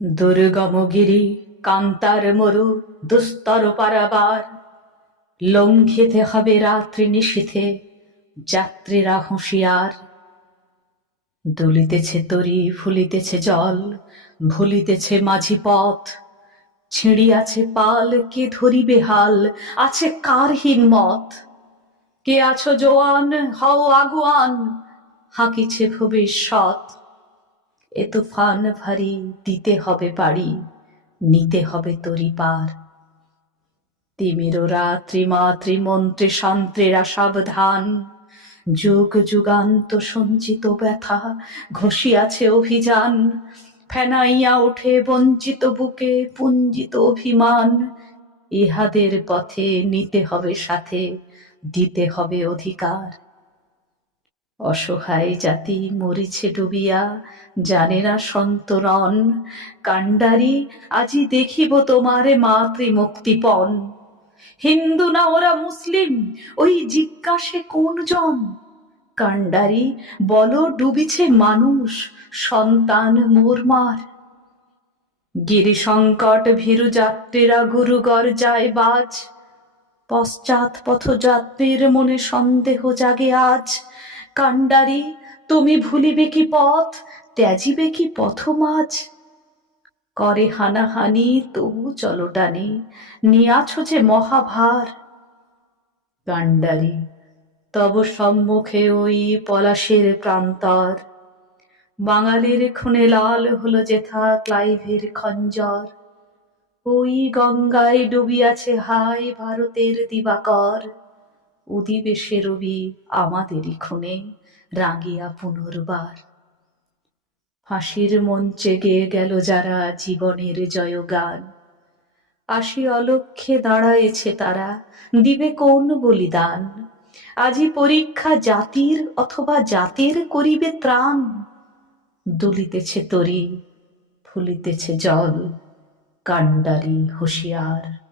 দুর্গমগিরি, কান্তার মরু, দুস্তর পারাবার। লঙ্ঘিতে হবে রাত্রি নিশীথে যাত্রীরা হুঁশিয়ার। দুলিতেছে তরি, ফুলিতেছে জল, ভুলিতেছে মাঝি পথ। ছিঁড়িয়াছে পাল, কে ধরিবে হাল, আছে কার হিম্মত কে আছো জোয়ান, হও আগুয়ান, হাঁকিছে ভবিষ্যৎ। এ তুফান ভারী, দিতে হবে পাড়ি নিতে হবে তরি পার। তিমিরোরা ত্রিমাত্রি মন্ত্রে শান্ত্রেরা সাবধান যুগ যুগান্ত সঞ্চিত ব্যথা ঘষিয়াছে অভিযান, ফেনাইয়া ওঠে বঞ্চিত বুকে পুঞ্জিত অভিমান। ইহাদের পথে নিতে হবে সাথে, দিতে হবে অধিকার। অসহায় জাতি মরিছে ডুবিয়া, জানে না সন্তরণ। কাণ্ডারি, আজি দেখিব তোমারে মাতৃ মুক্তিপণ হিন্দু না ওরা মুসলিম, ওই জিজ্ঞাসে কোনজন? কাণ্ডারি, বলো ডুবিছে মানুষ, সন্তান মোরমার। গিরি সংকট ভীরু যাত্রীরা গুরুগর যায় বাজ। পশ্চাৎ পথযাত্রীর মনে সন্দেহ জাগে আজ। কাণ্ডারি, তুমি ভুলিবে কি পথ, ত্যাজিবে কি পথমাজ? করে হানাহানি, তবু চলো টানে, নিয়াছ যে মহাভার। কাণ্ডারি, তব সম্মুখে ওই পলাশের প্রান্তর। বাঙালির খুনে লাল হলো যেথা ক্লাইভের খঞ্জর। ওই গঙ্গায় ডুবিয়াছে হাই ভারতের দিবাকর। উদিবে সে রবি আমাদেরই খুনে রাঙিয়া পুনর্বার। ফাঁসির মঞ্চে গেয়ে গেল যারা জীবনের জয়গান। আসি অলক্ষে দাঁড়ায়েছে তারা, দিবে কোন বলিদান? আজি পরীক্ষা জাতির অথবা জাতের করিবে ত্রাণ। দুলিতেছে তরি, ফুলিতেছে জল, কাণ্ডারি, হুঁশিয়ার।